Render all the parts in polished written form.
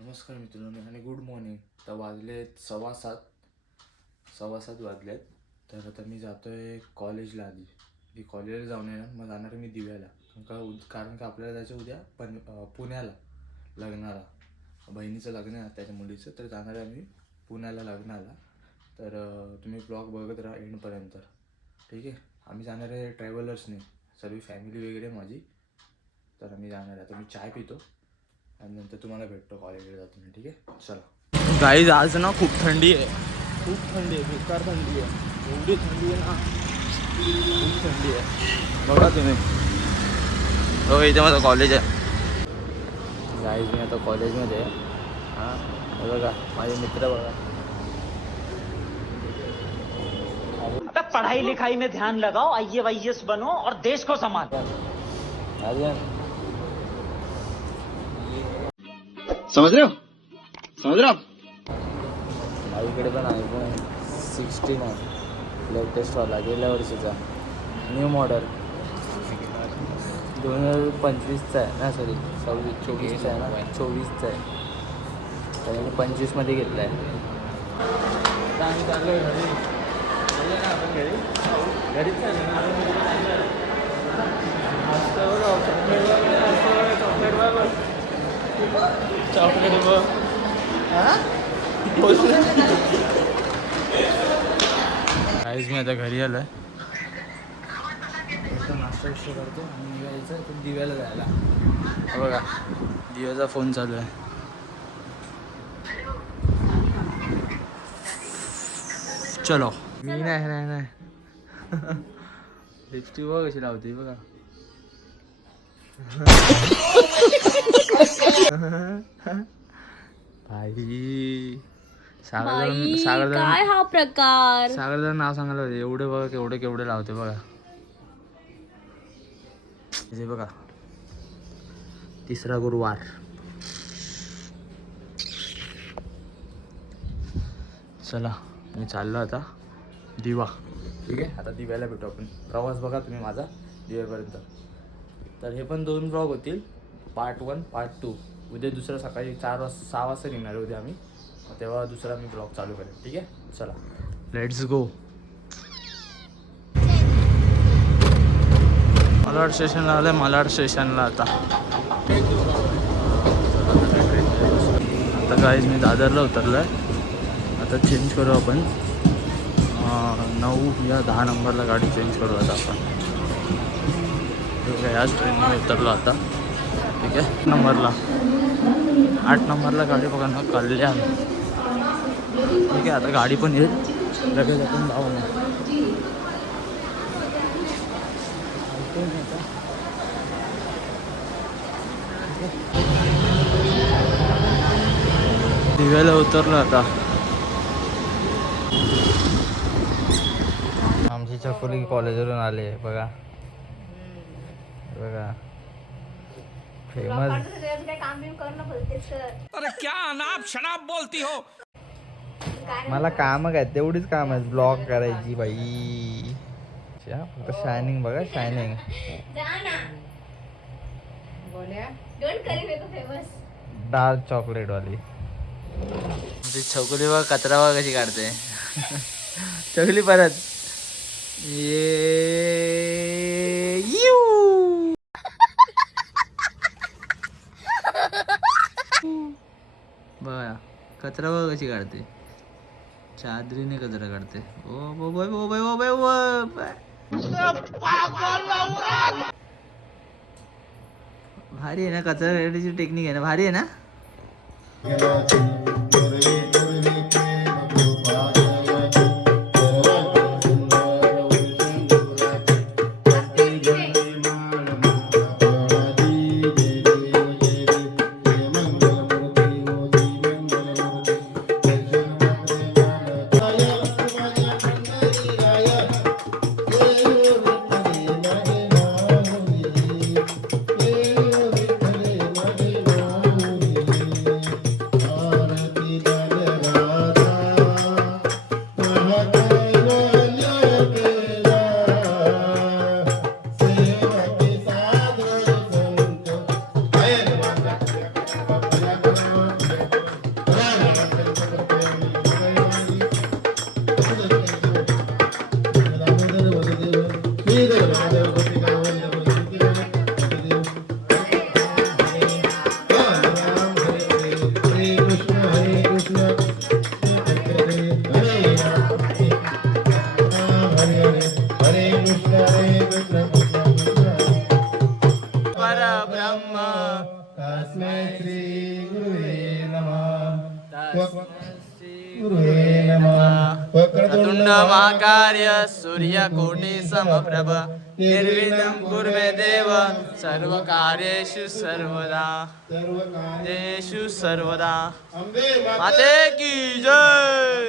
नमस्कार मित्रांनो आणि गुड मॉर्निंग. तर वाजलेत 6:15 वाजलेत. तर आता मी जातो आहे कॉलेजला. आधी मी कॉलेजला जाऊन येणार, मग जाणार आहे मी दिव्याला. कारण का आपल्याला जायचं उद्या पुण्याला लग्नाला. बहिणीचं लग्न आहे त्याच्या मुलीचं, तर जाणार आहे आम्ही पुण्याला लग्नाला. तर तुम्ही ब्लॉग बघत राहा एंडपर्यंत, ठीक आहे. आम्ही जाणार आहे ट्रॅव्हलर्सने, सर्व फॅमिली वगैरे माझी. तर आम्ही जाणार आहे. आता मी चाय पितो आणि नंतर तुम्हाला भेटतो कॉलेजला जाताना, ठीक आहे. चला गाईज, आज ना खूप थंडी आहे, खूप थंडी आहे, बेकार थंडी आहे. एवढी थंडी आहे ना, खूप थंडी आहे. बघा तुम्ही. हो, इथे माझं कॉलेज आहे. गाईज मी आता कॉलेजमध्ये आहे. हां बघा माझे मित्र बघा. पढ़ाई लिखाई में ध्यान लगाओ, IAS बनो और देश को संभालो. समझ रहे हो माझ्याकडे पण iPhone 16 आहे, लेटेस्टवाला, गेल्या वर्षीचा, न्यू मॉडेल, 2025चा आहे ना, सॉरी 24चा आहे ना, 24चा आहे. त्याने 25मध्ये घेतला आहे. आता आम्ही चाललो आहे घरी. ना आपण घरीच मस्त चॉकलेट बघ. काहीच मी आता घरी आलो आहे. नाश्ता विश्ता करतो आणि निघायचं तर दिव्याला जायला. बघा दिव्याचा फोन चालू आहे. चलो. मी नाही लिपस्टिक बघ कशी लावते बघा. सागर काय हा प्रकार. सागरचं नाव सांगायला होते. एवढे बघा केवढे लावते बघा. हे बघा, तिसरा गुरुवार. चला मी चाललो आता दिवा, ठीक आहे. आता दिव्याला भेटू आपण. प्रवास बघा तुम्ही माझा दिव्यापर्यंत. तर हे पण 2 ब्लॉग होतील, पार्ट 1 पार्ट 2. उद्या दुसरं सकाळी 6 वाजता निघणार आहे उद्या आम्ही, तेव्हा दुसरा मी ब्लॉग चालू करेन, ठीक आहे. चला लेट्स गो. मालाड स्टेशनला आलं आहे, मालाड स्टेशनला आता गाईज मी दादरला उतरलो आहे. आता चेंज करू आपण, 9 या 10 नंबरला गाडी चेंज करू आता आपण. ठीक आहे, याच ट्रेनने उतरलो आता, ठीक आहे. 8 नंबरला गाडी बघा ना, कल्याण. ठीक आहे, आता गाडी पण येईल, लगेच आपण जाऊ ना. दिव्याला उतरलो आता. आमची चकोली कॉलेजवरून आले बघा बघा. फेमस. अरे क्या अनाप शनाप बोलती हो. मला काम काय, तेवढीच काम आहे, ब्लॉग करायची बाई. फक्त शायनिंग बघा, शायनिंग. डार्क चॉकलेट वाली. चकोली बघा, कचरा बघा कशी काढते. चकोली परत बघा, कचरा बघा कशी काढते. चादरीने कचरा काढते. ओ बाय ओ बाय ओ बाय ओ बाय. भारी आहे ना, कचरा काढण्याची टेक्निक आहे ना, भारी आहे ना. वक्रतुंड महाकार्य सूर्यकोटि समप्रभ निर्विघ्नं कुर्मे देव सर्व कार्येषु सर्वदा देषु सर्वदा माते की जय.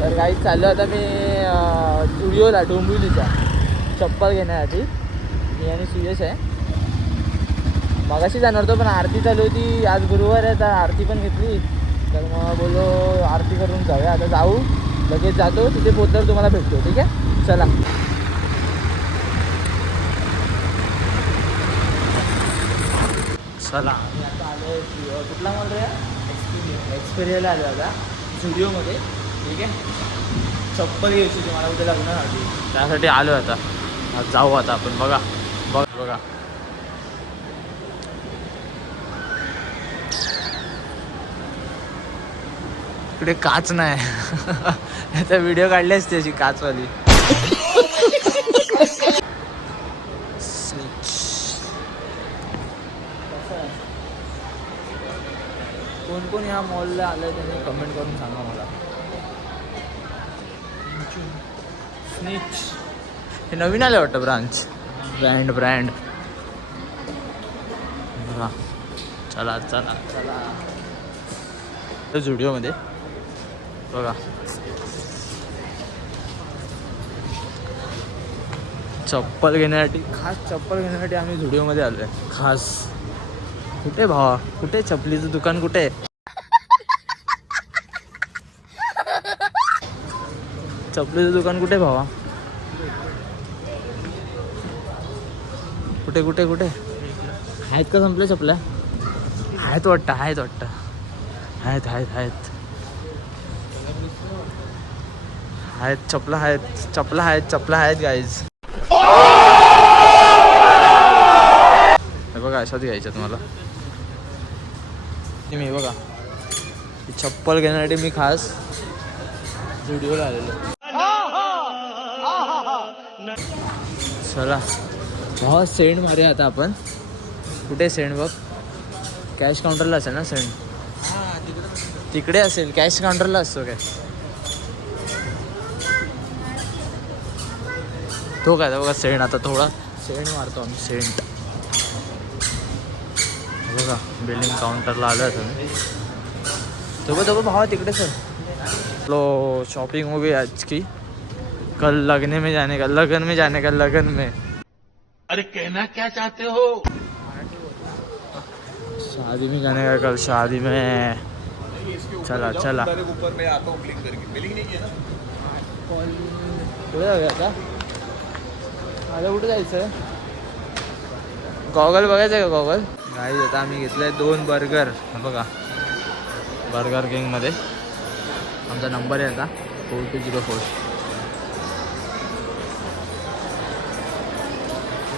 तर काही चाललो आता मी स्टुडिओला डोंबिवलीचा चप्पल घेण्यासाठी. मी आणि सुयश आहे. मगाशी जाणार होतो पण आरती चालू होती. आज गुरुवार आहे तर आरती पण घेतली. तर मग बोलो आरती करून जाऊया. आता जाऊ लगेच जातो. तिथे पोहोचल्यावर तुम्हाला भेटतो. ठीक आहे चला. चला आम्ही आता आलो कुठला मॉल रे एक्सपेरियाला आलो आता स्टुडिओमध्ये. ठीक आहे चप्पल घ्यायची तुम्हाला उद्या लग्नासाठी त्यासाठी आलो आता. जाऊ आता आपण. बघा बघा इकडे काच नाही. आता व्हिडिओ काढली असते अशी काचवाली. कोण कोण ह्या मॉलला आलं त्यांनी कमेंट करून सांगा मला. स्निच हे नवीन आलं वाटतं ब्रांच. ब्रँड बघा. चला चला चला झुडिओमध्ये बघा. चप्पल घेण्यासाठी आम्ही झुडिओमध्ये आलो आहे खास. कुठे भावा कुठे चपलीचं दुकान कुठे? चपलीचं दुकान कुठे भावा? कुठे आहेत का संपल्या चपल्या? आहेत वाटतं आहेत चपला आहेत गाईज. बघा अशाच घ्यायच्या तुम्हाला. मी बघा चप्पल घेण्यासाठी मी खास झुडिओला आलेलो. चला भावा सेंड मारूया आता आपण. कुठे सेंड बघ? कॅश काउंटरला असेल ना सेंड? तिकडे असेल कॅश काउंटरला असतो काय तो काय बघा सेंड. आता थोडा सेंड मारतो आम्ही. सेंट बघा बिलिंग काउंटरला आलो आहे तुम्ही. तो भावा तिकडे सर. लो शॉपिंग हो गई आज की. कल लगन में जाने का. अरे कहना क्या चाहते हो? शादी में जाने का कल. शादी में चला कुठे जाऊया आता? मला कुठे जायचं? गॉगल बघायचं आहे का गॉगल? नाही आता आम्ही घेतलंय 2 बर्गर. बघा बर्गर किंगमध्ये आमचा नंबर आहे आता 4204.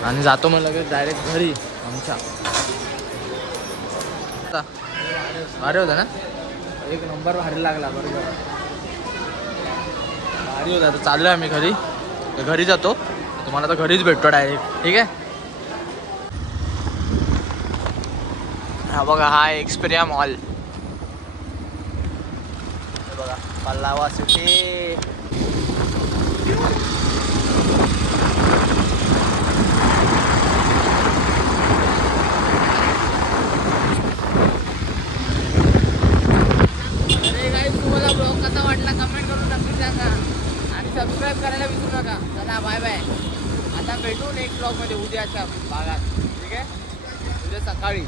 आणि जातो मग लगेच डायरेक्ट घरी आमच्या. भारी होता ना? एक नंबर भारी लागला बर्गर. भारी होता. आता चाललो आम्ही घरी जातो. तुम्हाला तर घरीच भेटतो डायरेक्ट. ठीक आहे. हा बघा हा एक्सपेरिया मॉल. बघा पल्लावा सिटी. तुम्हाला ब्लॉग कसा वाटला कमेंट करून नक्की सांगा. आणि सबस्क्राईब करायला विसरू नका. चला बाय बाय. आता भेटू नेक्स्ट ब्लॉगमध्ये उद्याच्या भागात. ठीक आहे उद्या सकाळी.